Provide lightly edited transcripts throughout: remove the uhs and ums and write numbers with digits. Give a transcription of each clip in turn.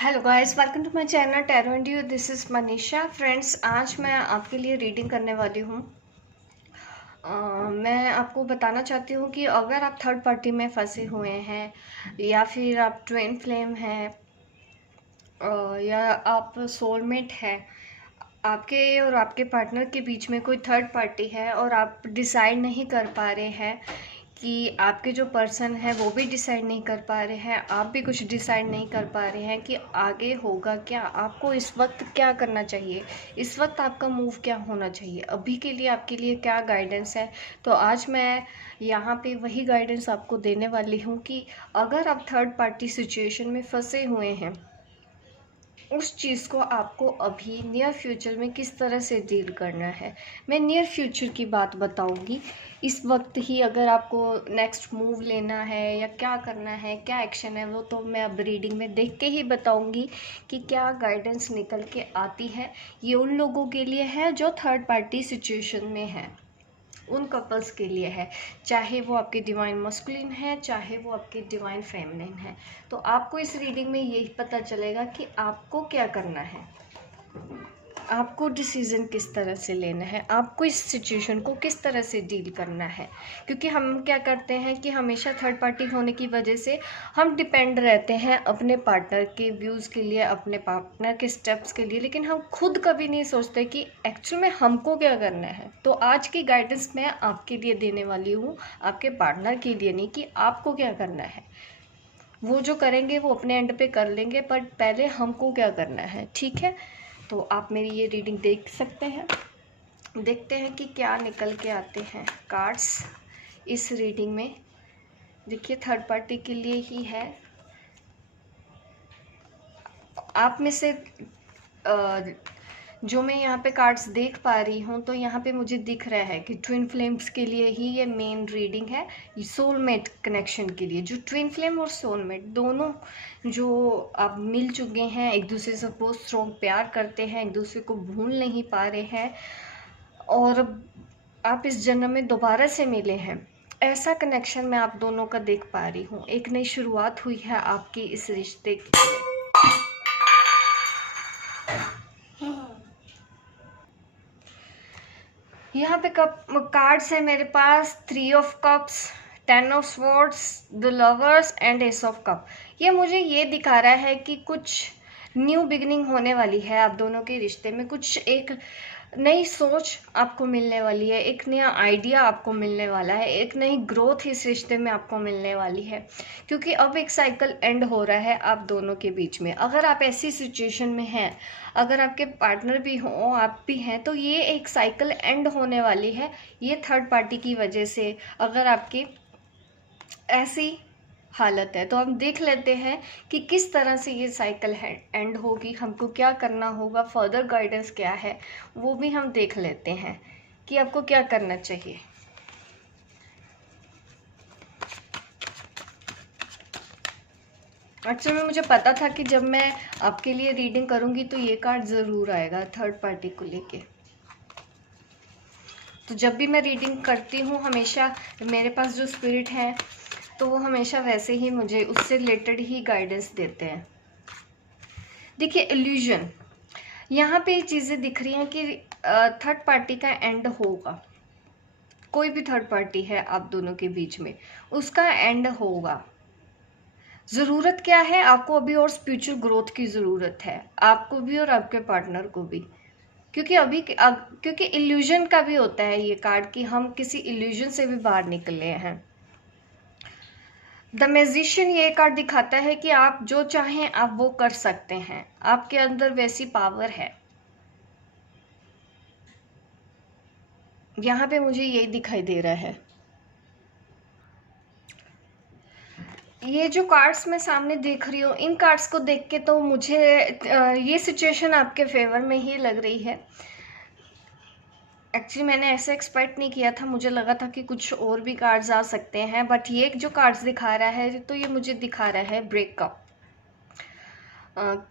Hello guys, welcome to my channel tarot and you. This is Manisha. Friends, आज मैं आपके लिए रीडिंग करने वाली हूँ। मैं आपको बताना चाहती हूँ कि अगर आप थर्ड पार्टी में फंसे हुए हैं या फिर आप ट्विन फ्लेम हैं या आप सोलमेट हैं, आपके और आपके पार्टनर के बीच में कोई थर्ड पार्टी है और आप डिसाइड नहीं कर पा रहे हैं कि आपके जो पर्सन है वो भी डिसाइड नहीं कर पा रहे हैं, आप भी कुछ डिसाइड नहीं कर पा रहे हैं कि आगे होगा क्या, आपको इस वक्त क्या करना चाहिए, इस वक्त आपका मूव क्या होना चाहिए, अभी के लिए आपके लिए क्या गाइडेंस है। तो आज मैं यहाँ पे वही गाइडेंस आपको देने वाली हूँ कि अगर आप थर्ड पार्टी सिचुएशन में फंसे हुए हैं, उस चीज़ को आपको अभी नियर फ्यूचर में किस तरह से डील करना है। मैं नियर फ्यूचर की बात बताऊंगी। इस वक्त ही अगर आपको नेक्स्ट मूव लेना है या क्या करना है, क्या एक्शन है, वो तो मैं अब रीडिंग में देख के ही बताऊंगी कि क्या गाइडेंस निकल के आती है। ये उन लोगों के लिए है जो थर्ड पार्टी सिचुएशन में है, उन कपल्स के लिए है, चाहे वो आपके डिवाइन मस्कुलिन है, चाहे वो आपके डिवाइन फेमिनिन है। तो आपको इस रीडिंग में यही पता चलेगा कि आपको क्या करना है, आपको डिसीज़न किस तरह से लेना है, आपको इस सिचुएशन को किस तरह से डील करना है। क्योंकि हम क्या करते हैं कि हमेशा थर्ड पार्टी होने की वजह से हम डिपेंड रहते हैं अपने पार्टनर के व्यूज़ के लिए, अपने पार्टनर के स्टेप्स के लिए, लेकिन हम खुद कभी नहीं सोचते कि एक्चुअल में हमको क्या करना है। तो आज की गाइडेंस मैं आपके लिए देने वाली हूँ, आपके पार्टनर के लिए नहीं, कि आपको क्या करना है। वो जो करेंगे वो अपने एंड पे कर लेंगे, पर पहले हमको क्या करना है, ठीक है। तो आप मेरी ये रीडिंग देख सकते हैं। देखते हैं कि क्या निकल के आते हैं कार्ड्स इस रीडिंग में। देखिए, थर्ड पार्टी के लिए ही है। आप में से जो मैं यहाँ पे कार्ड्स देख पा रही हूँ, तो यहाँ पे मुझे दिख रहा है कि ट्विन फ्लेम्स के लिए ही ये मेन रीडिंग है। सोलमेट कनेक्शन के लिए, जो ट्विन फ्लेम और सोलमेट दोनों जो आप मिल चुके हैं, एक दूसरे से बहुत स्ट्रॉन्ग प्यार करते हैं, एक दूसरे को भूल नहीं पा रहे हैं और आप इस जन्म में दोबारा से मिले हैं, ऐसा कनेक्शन मैं आप दोनों का देख पा रही हूँ। एक नई शुरुआत हुई है आपकी इस रिश्ते की। यहाँ पे कप कार्ड्स है मेरे पास, 3 of cups, 10 of swords, the lovers and S of cup. ये मुझे ये दिखा रहा है कि कुछ न्यू बिगिनिंग होने वाली है आप दोनों के रिश्ते में। कुछ एक नई सोच आपको मिलने वाली है, एक नया आइडिया आपको मिलने वाला है, एक नई ग्रोथ इस रिश्ते में आपको मिलने वाली है। क्योंकि अब एक साइकिल एंड हो रहा है आप दोनों के बीच में। अगर आप ऐसी सिचुएशन में हैं, अगर आपके पार्टनर भी हों, आप भी हैं, तो ये एक साइकिल एंड होने वाली है। ये थर्ड पार्टी की वजह से अगर आपकी ऐसी हालत है, तो हम देख लेते हैं कि किस तरह से ये साइकिल एंड होगी, हमको क्या करना होगा, फर्दर गाइडेंस क्या है, वो भी हम देख लेते हैं कि आपको क्या करना चाहिए। एक्चुअली में मुझे पता था कि जब मैं आपके लिए रीडिंग करूंगी तो ये कार्ड ज़रूर आएगा थर्ड पार्टी को लेके। तो जब भी मैं रीडिंग करती हूँ, हमेशा मेरे पास जो स्पिरिट है तो वो हमेशा वैसे ही मुझे उससे रिलेटेड ही गाइडेंस देते हैं। देखिए, इल्यूजन, यहाँ पे चीज़ें दिख रही हैं कि थर्ड पार्टी का एंड होगा। कोई भी थर्ड पार्टी है आप दोनों के बीच में, उसका एंड होगा। ज़रूरत क्या है आपको? अभी और स्पिरिचुअल ग्रोथ की ज़रूरत है, आपको भी और आपके पार्टनर को भी। क्योंकि इल्यूजन का भी होता है ये कार्ड कि हम किसी इल्यूजन से भी बाहर निकले हैं। द मैजिशियन ये कार्ड दिखाता है कि आप जो चाहें आप वो कर सकते हैं, आपके अंदर वैसी पावर है। यहाँ पे मुझे यही दिखाई दे रहा है। ये जो कार्ड्स मैं सामने देख रही हूँ, इन कार्ड्स को देख के तो मुझे ये सिचुएशन आपके फेवर में ही लग रही है। एक्चुअली मैंने ऐसे एक्सपेक्ट नहीं किया था, मुझे लगा था कि कुछ और भी कार्ड्स आ सकते हैं, बट ये जो कार्ड्स दिखा रहा है तो ये मुझे दिखा रहा है ब्रेकअप।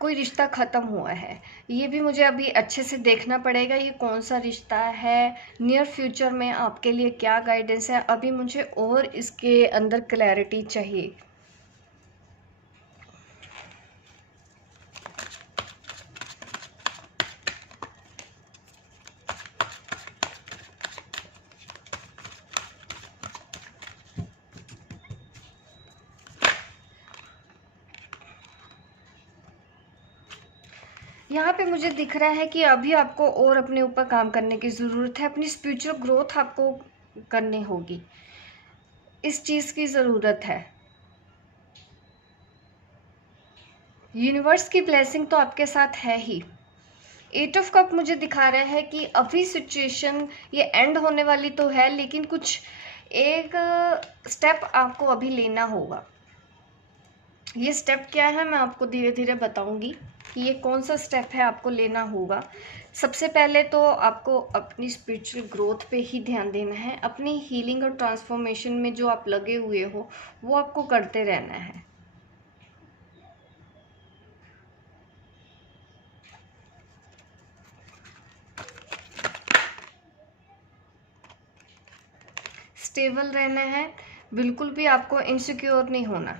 कोई रिश्ता ख़त्म हुआ है। ये भी मुझे अभी अच्छे से देखना पड़ेगा ये कौन सा रिश्ता है, नियर फ्यूचर में आपके लिए क्या गाइडेंस है, अभी मुझे और इसके अंदर क्लैरिटी चाहिए। यहाँ पे मुझे दिख रहा है कि अभी आपको और अपने ऊपर काम करने की ज़रूरत है, अपनी स्पिरिचुअल ग्रोथ आपको करनी होगी, इस चीज़ की ज़रूरत है। यूनिवर्स की ब्लेसिंग तो आपके साथ है ही। 8 ऑफ कप मुझे दिखा रहा है कि अभी सिचुएशन ये एंड होने वाली तो है, लेकिन कुछ एक स्टेप आपको अभी लेना होगा। ये स्टेप क्या है मैं आपको धीरे धीरे बताऊंगी कि ये कौन सा स्टेप है आपको लेना होगा। सबसे पहले तो आपको अपनी स्पिरिचुअल ग्रोथ पे ही ध्यान देना है। अपनी हीलिंग और ट्रांसफॉर्मेशन में जो आप लगे हुए हो वो आपको करते रहना है। स्टेबल रहना है, बिल्कुल भी आपको इनसिक्योर नहीं होना।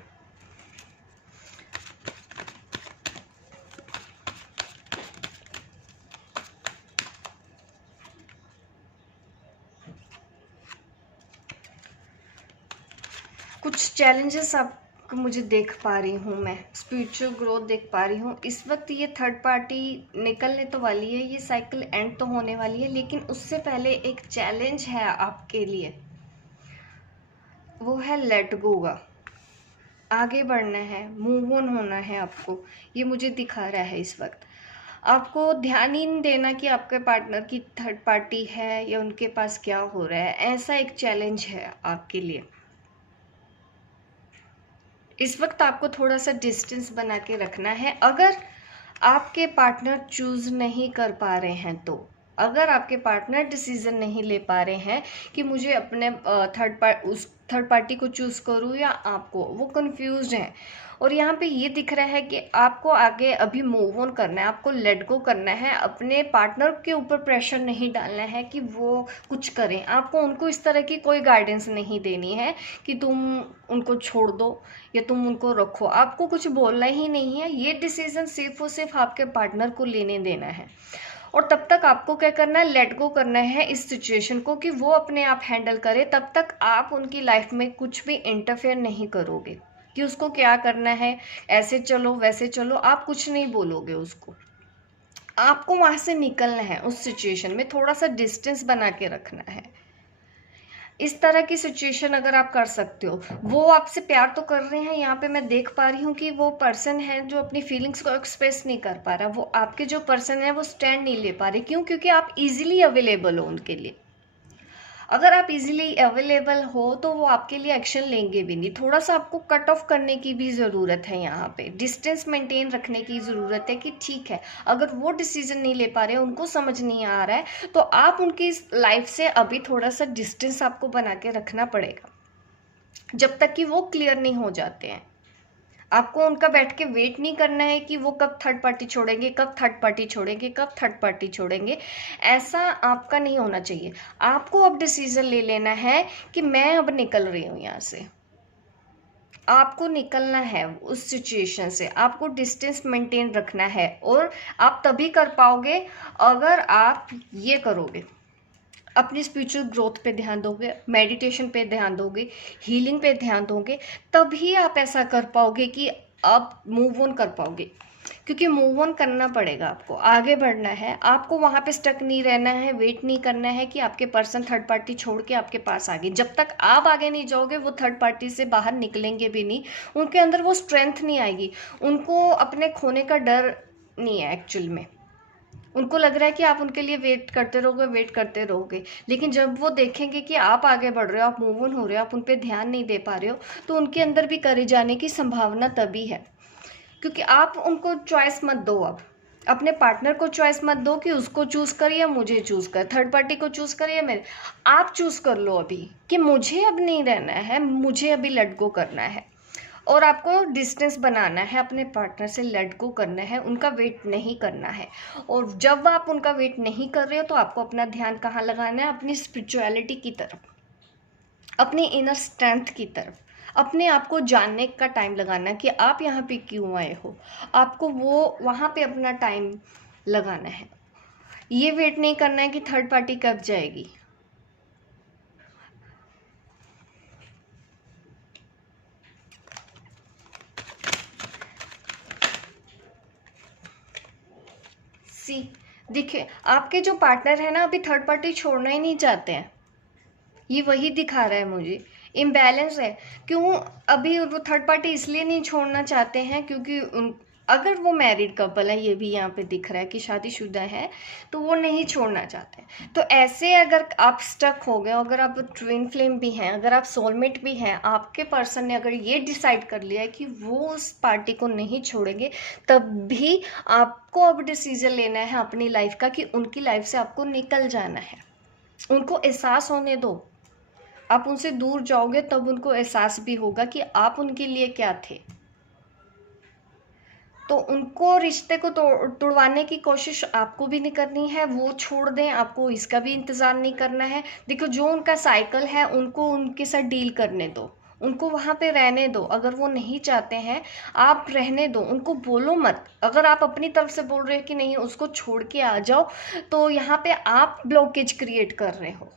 कुछ चैलेंजेस आप मुझे देख पा रही हूँ, मैं स्पिरिचुअल ग्रोथ देख पा रही हूँ। इस वक्त ये थर्ड पार्टी निकलने तो वाली है, ये साइकिल एंड तो होने वाली है, लेकिन उससे पहले एक चैलेंज है आपके लिए, वो है लेट गो का। आगे बढ़ना है, मूव ऑन होना है आपको, ये मुझे दिखा रहा है। इस वक्त आपको ध्यान ही नहीं देना कि आपके पार्टनर की थर्ड पार्टी है या उनके पास क्या हो रहा है, ऐसा एक चैलेंज है आपके लिए। इस वक्त आपको थोड़ा सा डिस्टेंस बना के रखना है। अगर आपके पार्टनर चूज नहीं कर पा रहे हैं तो, अगर आपके पार्टनर डिसीजन नहीं ले पा रहे हैं कि मुझे अपने उस थर्ड पार्टी को चूज करूँ या आपको, वो कंफ्यूज हैं। और यहाँ पे ये दिख रहा है कि आपको आगे अभी मूव ऑन करना है, आपको लेट गो करना है। अपने पार्टनर के ऊपर प्रेशर नहीं डालना है कि वो कुछ करें। आपको उनको इस तरह की कोई गाइडेंस नहीं देनी है कि तुम उनको छोड़ दो या तुम उनको रखो। आपको कुछ बोलना ही नहीं है, ये डिसीजन सिर्फ और सिर्फ आपके पार्टनर को लेने देना है। और तब तक आपको क्या करना है, लेट गो करना है इस सिचुएशन को कि वो अपने आप हैंडल करे। तब तक आप उनकी लाइफ में कुछ भी इंटरफेयर नहीं करोगे कि उसको क्या करना है, ऐसे चलो वैसे चलो, आप कुछ नहीं बोलोगे उसको। आपको वहां से निकलना है, उस सिचुएशन में थोड़ा सा डिस्टेंस बना के रखना है। इस तरह की सिचुएशन अगर आप कर सकते हो, वो आपसे प्यार तो कर रहे हैं, यहाँ पे मैं देख पा रही हूँ कि वो पर्सन है जो अपनी फीलिंग्स को एक्सप्रेस नहीं कर पा रहा। वो आपके जो पर्सन है वो स्टैंड नहीं ले पा रहे। क्यों? क्योंकि आप इजीली अवेलेबल हो उनके लिए। अगर आप इजीली अवेलेबल हो तो वो आपके लिए एक्शन लेंगे भी नहीं। थोड़ा सा आपको कट ऑफ करने की भी ज़रूरत है, यहाँ पे डिस्टेंस मेंटेन रखने की ज़रूरत है कि ठीक है, अगर वो डिसीजन नहीं ले पा रहे, उनको समझ नहीं आ रहा है, तो आप उनकी लाइफ से अभी थोड़ा सा डिस्टेंस आपको बना के रखना पड़ेगा जब तक कि वो क्लियर नहीं हो जाते हैं। आपको उनका बैठ के वेट नहीं करना है कि वो कब थर्ड पार्टी छोड़ेंगे, कब थर्ड पार्टी छोड़ेंगे, कब थर्ड पार्टी छोड़ेंगे। ऐसा आपका नहीं होना चाहिए। आपको अब डिसीजन ले लेना है कि मैं अब निकल रही हूँ यहाँ से। आपको निकलना है उस सिचुएशन से, आपको डिस्टेंस मेंटेन रखना है। और आप तभी कर पाओगे अगर आप ये करोगे, अपनी स्पिरिचुअल ग्रोथ पे ध्यान दोगे, मेडिटेशन पे ध्यान दोगे, हीलिंग पे ध्यान दोगे, तभी आप ऐसा कर पाओगे कि आप मूव ऑन कर पाओगे। क्योंकि मूव ऑन करना पड़ेगा, आपको आगे बढ़ना है। आपको वहाँ पे स्टक नहीं रहना है, वेट नहीं करना है कि आपके पर्सन थर्ड पार्टी छोड़ के आपके पास आगे। जब तक आप आगे नहीं जाओगे वो थर्ड पार्टी से बाहर निकलेंगे भी नहीं। उनके अंदर वो स्ट्रेंथ नहीं आएगी, उनको अपने खोने का डर नहीं है एक्चुअल में। उनको लग रहा है कि आप उनके लिए वेट करते रहोगे, वेट करते रहोगे। लेकिन जब वो देखेंगे कि आप आगे बढ़ रहे हो, आप मूव ऑन हो रहे हो, आप उन पर ध्यान नहीं दे पा रहे हो, तो उनके अंदर भी करे जाने की संभावना तभी है। क्योंकि आप उनको चॉइस मत दो। अब अपने पार्टनर को चॉइस मत दो कि उसको चूज कर या मुझे चूज कर, थर्ड पार्टी को चूज कर या मेरे। आप चूज कर लो अभी कि मुझे अब नहीं रहना है, मुझे अभी लेट गो करना है। और आपको डिस्टेंस बनाना है, अपने पार्टनर से लेट गो करना है, उनका वेट नहीं करना है। और जब आप उनका वेट नहीं कर रहे हो तो आपको अपना ध्यान कहाँ लगाना है, अपनी स्पिरिचुअलिटी की तरफ, अपनी इनर स्ट्रेंथ की तरफ, अपने आप को जानने का टाइम लगाना कि आप यहाँ पे क्यों आए हो। आपको वो वहाँ पे अपना टाइम लगाना है। ये वेट नहीं करना है कि थर्ड पार्टी कब जाएगी। सी देखिए, आपके जो पार्टनर है ना, अभी थर्ड पार्टी छोड़ना ही नहीं चाहते हैं, ये वही दिखा रहा है मुझे। इम्बैलेंस है। क्यों? अभी वो थर्ड पार्टी इसलिए नहीं छोड़ना चाहते हैं क्योंकि अगर वो मैरिड कपल है, ये भी यहाँ पे दिख रहा है कि शादीशुदा है, तो वो नहीं छोड़ना चाहते। तो ऐसे अगर आप स्टक हो गए, अगर आप ट्विन फ्लेम भी हैं, अगर आप सोलमेट भी हैं, आपके पर्सन ने अगर ये डिसाइड कर लिया है कि वो उस पार्टी को नहीं छोड़ेंगे, तब भी आपको अब डिसीजन लेना है अपनी लाइफ का कि उनकी लाइफ से आपको निकल जाना है। उनको एहसास होने दो। आप उनसे दूर जाओगे तब उनको एहसास भी होगा कि आप उनके लिए क्या थे। तो उनको रिश्ते को तुड़वाने की कोशिश आपको भी नहीं करनी है, वो छोड़ दें, आपको इसका भी इंतज़ार नहीं करना है। देखो, जो उनका साइकिल है उनको उनके साथ डील करने दो, उनको वहाँ पे रहने दो। अगर वो नहीं चाहते हैं, आप रहने दो, उनको बोलो मत। अगर आप अपनी तरफ से बोल रहे हो कि नहीं उसको छोड़ के आ जाओ, तो यहाँ पे आप ब्लॉकेज क्रिएट कर रहे हो।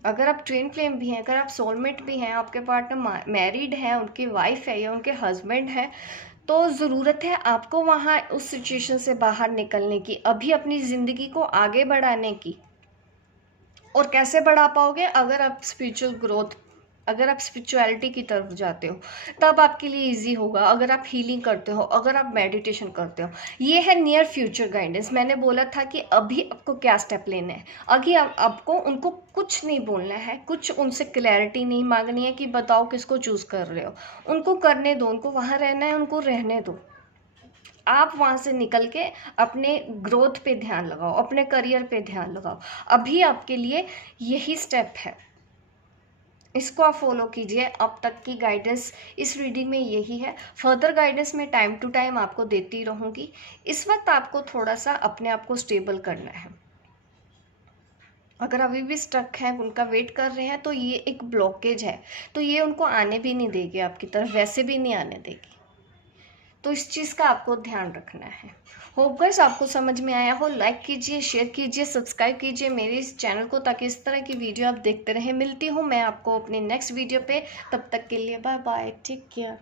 अगर आप ट्विन फ्लेम भी हैं, अगर आप सोलमेट भी हैं, आपके पार्टनर मैरिड है, उनकी वाइफ है या उनके हस्बैंड है, तो ज़रूरत है आपको वहाँ उस सिचुएशन से बाहर निकलने की, अभी अपनी ज़िंदगी को आगे बढ़ाने की। और कैसे बढ़ा पाओगे? अगर आप स्पिरिचुअलिटी की तरफ जाते हो, तब आपके लिए इजी होगा। अगर आप हीलिंग करते हो, अगर आप मेडिटेशन करते हो, ये है नियर फ्यूचर गाइडेंस। मैंने बोला था कि अभी आपको क्या स्टेप लेना है। अभी आपको उनको कुछ नहीं बोलना है, कुछ उनसे क्लैरिटी नहीं मांगनी है कि बताओ किसको चूज कर रहे हो। उनको करने दो, उनको वहाँ रहना है, उनको रहने दो। आप वहाँ से निकल के अपने ग्रोथ पे ध्यान लगाओ, अपने करियर पे ध्यान लगाओ। अभी आपके लिए यही स्टेप है, इसको आप फॉलो कीजिए। अब तक की गाइडेंस इस रीडिंग में यही है। फर्दर गाइडेंस मैं टाइम टू टाइम आपको देती रहूँगी। इस वक्त आपको थोड़ा सा अपने आप को स्टेबल करना है। अगर अभी भी स्टक है, उनका वेट कर रहे हैं, तो ये एक ब्लॉकेज है, तो ये उनको आने भी नहीं देगी आपकी तरफ, वैसे भी नहीं आने देगी। तो इस चीज़ का आपको ध्यान रखना है। होप गाइस आपको समझ में आया हो। लाइक कीजिए, शेयर कीजिए, सब्सक्राइब कीजिए मेरे इस चैनल को, ताकि इस तरह की वीडियो आप देखते रहें। मिलती हूँ मैं आपको अपने नेक्स्ट वीडियो पे। तब तक के लिए बाय बाय, टेक केयर।